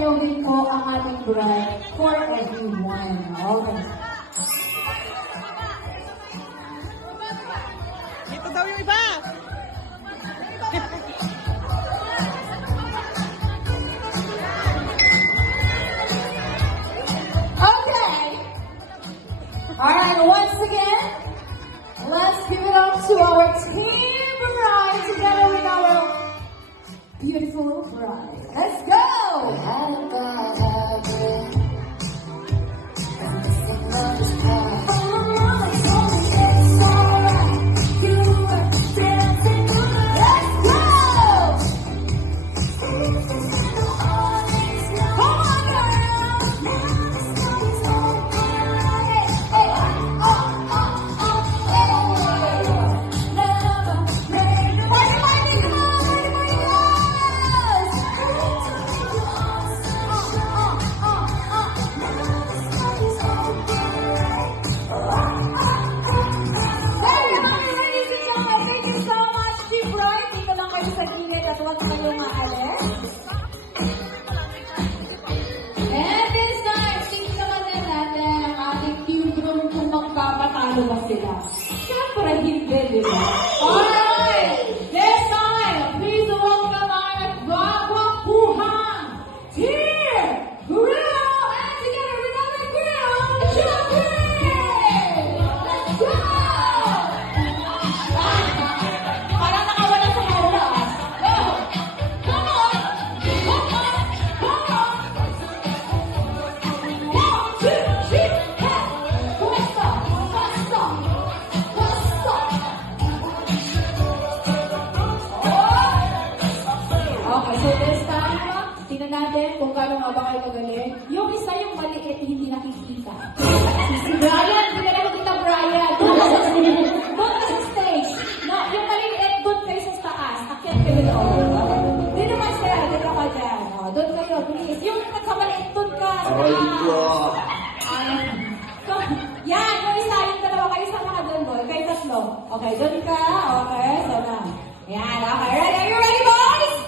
sasayaw din po ang ating bride for everyone. Okay. Ito daw yung iba. Okay. Alright, once again, let's give it up to our team bride together with our beautiful bride. Let's go! Ano ba sila? Siyempre, hindi, di ba? Alright! This time, please welcome our nagwawapuhang Team Grillo! And together with our Grillo, Jumping! Let's go! Parang nakawala sa hawla. Go! Come on! Come on! Come on! 1, 2, 3, hey! Puesta! Okay, so this time, tingnan natin kung kano nga ba kayo magaling. Yung isa yung maliit, hindi nakikita. Si Brian, hindi na nakikita Brian. Doon ka sa stage. No, yung maliit, doon kayo sa taas. Akyat kayo doon. Doon naman sir, doon ka dyan. Doon kayo, please. Yung nagkamaliit, doon ka sa taas. Yan, yung isa, yung dalawa, kayo sa mga doon, boy. Kayo tatlo. Okay, doon ka. Okay, so na. Yan, okay. Ready? Are you ready, boys?